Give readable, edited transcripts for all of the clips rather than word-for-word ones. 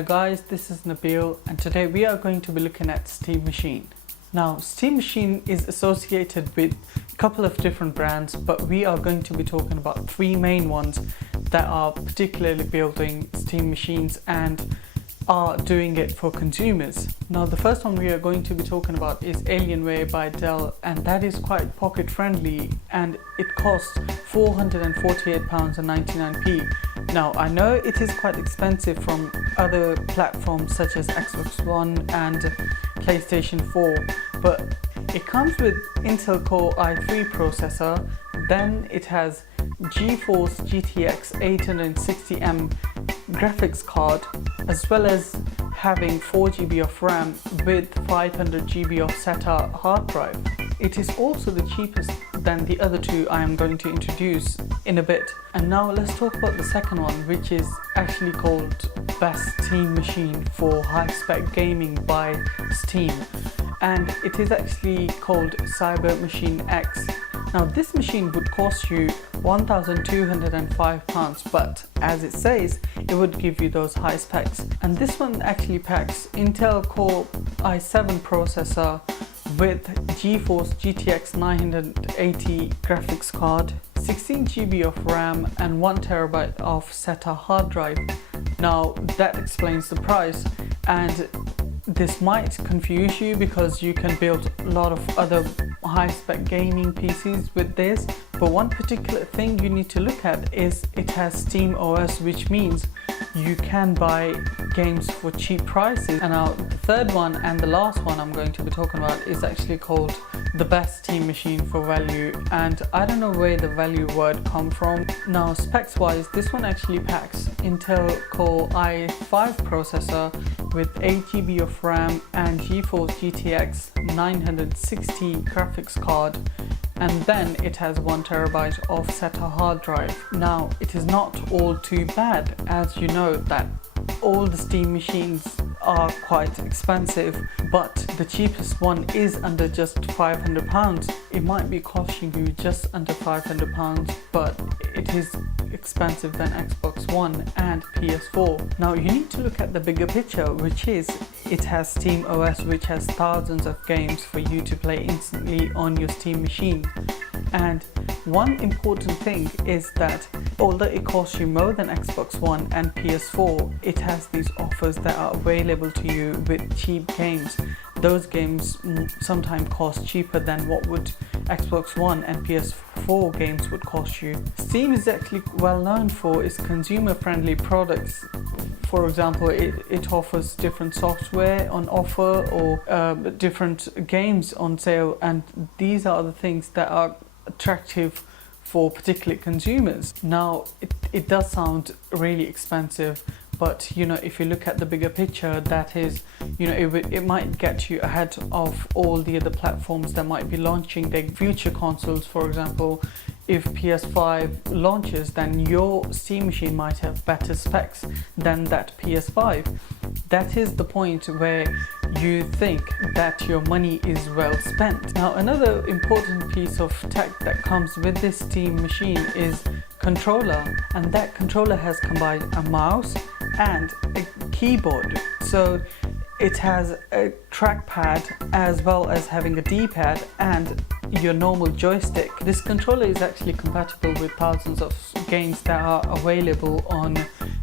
Hello guys, this is Nabil and today we are going to be looking at Steam Machine. Now Steam Machine is associated with a couple of different brands, but we are going to be talking about three main ones that are particularly building Steam machines and are doing it for consumers. Now the first one we are going to be talking about is Alienware by Dell, and that is quite pocket friendly and it costs £448.99. Now I know it is quite expensive from other platforms such as Xbox One and PlayStation 4, but it comes with Intel Core i3 processor, then it has GeForce GTX 860M graphics card, as well as having 4GB of RAM with 500GB of SATA hard drive. It is also the cheapest than the other two I am going to introduce in a bit. And now let's talk about the second one, which is actually called Best Steam Machine for High Spec Gaming by Steam, and it is actually called Cyber Machine X. Now this machine would cost you £1,205, but as it says, it would give you those high specs. And this one actually packs Intel Core i7 processor with GeForce GTX 980 graphics card, 16GB of RAM and 1TB of SATA hard drive. Now that explains the price, and this might confuse you because you can build a lot of other high-spec gaming PCs with this, but one particular thing you need to look at is it has Steam OS, which means you can buy games for cheap prices. And now the third one and the last one I'm going to be talking about is actually called the Best Steam Machine for Value, and I don't know where the value word come from. Now specs wise, this one actually packs Intel Core i5 processor with 8GB of RAM and GeForce GTX 960 graphics card, and then it has 1TB of SATA hard drive. Now it is not all too bad, as you know that all the Steam machines are quite expensive, but the cheapest one is under just £500. It might be costing you just under £500, but it is expensive than Xbox One and PS4. Now you need to look at the bigger picture, which is it has Steam OS, which has thousands of games for you to play instantly on your Steam machine. And one important thing is that although it costs you more than Xbox One and PS4, it has these offers that are available to you with cheap games. Those games sometimes cost cheaper than what would Xbox One and PS4 games would cost you. Steam is actually well known for its consumer-friendly products. For example, it offers different software on offer or different games on sale, and these are the things that are attractive for particular consumers. Now it does sound really expensive, but you know, if you look at the bigger picture, that is, you know, it might get you ahead of all the other platforms that might be launching their future consoles. For example, if PS5 launches, then your Steam machine might have better specs than that PS5. That is the point where you think that your money is well spent. Now another important piece of tech that comes with this Steam machine is controller, and that controller has combined a mouse and a keyboard. So it has a trackpad as well as having a D-pad and your normal joystick. This controller is actually compatible with thousands of games that are available on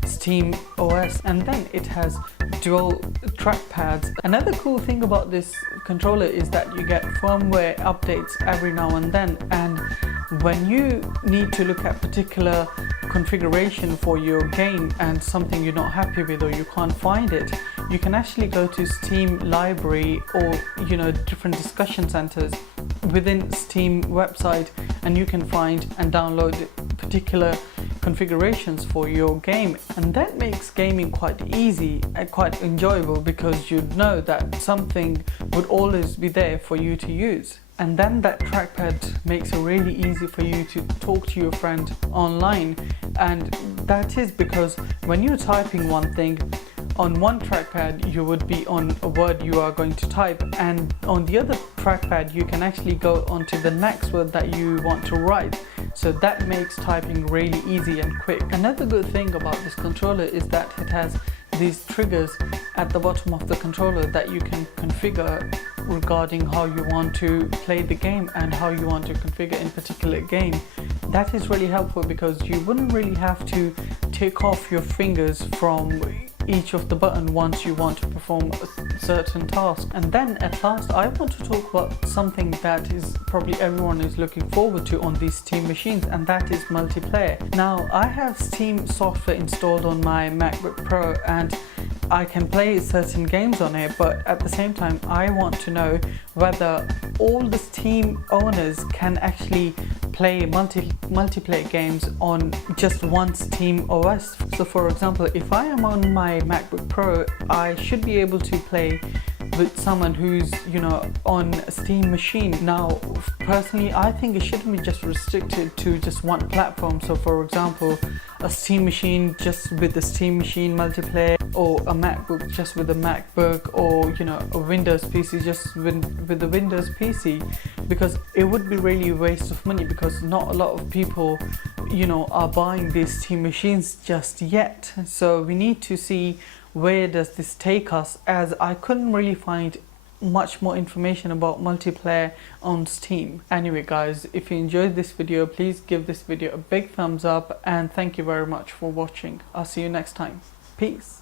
Steam OS, and then it has dual trackpads. Another cool thing about this controller is that you get firmware updates every now and then, and when you need to look at particular configuration for your game and something you're not happy with or you can't find it, you can actually go to Steam library or, you know, different discussion centers within Steam website, and you can find and download particular configurations for your game, and that makes gaming quite easy and quite enjoyable because you know that something would always be there for you to use. And then that trackpad makes it really easy for you to talk to your friend online, and that is because when you're typing one thing on one trackpad, you would be on a word you are going to type, and on the other trackpad you can actually go on to the next word that you want to write. So that makes typing really easy and quick. Another good thing about this controller is that it has these triggers at the bottom of the controller that you can configure regarding how you want to play the game and how you want to configure in particular game. That is really helpful because you wouldn't really have to take off your fingers from each of the button once you want to perform a certain task. And then at last, I want to talk about something that is probably everyone is looking forward to on these Steam machines, and that is multiplayer. Now, I have Steam software installed on my MacBook Pro and I can play certain games on it, but at the same time I want to know whether all the Steam owners can actually play multiplayer games on just one Steam OS. So for example, if I am on my MacBook Pro, I should be able to play with someone who's, you know, on a Steam machine. Now, personally, I think it shouldn't be just restricted to just one platform. So for example, a Steam machine just with the Steam machine multiplayer, or a MacBook just with a MacBook, or, you know, a Windows PC just with the Windows PC, because it would be really a waste of money, because not a lot of people, you know, are buying these Steam machines just yet. So we need to see where does this take us, as I couldn't really find much more information about multiplayer on Steam. Anyway guys, if you enjoyed this video, please give this video a big thumbs up, and thank you very much for watching. I'll see you next time. Peace.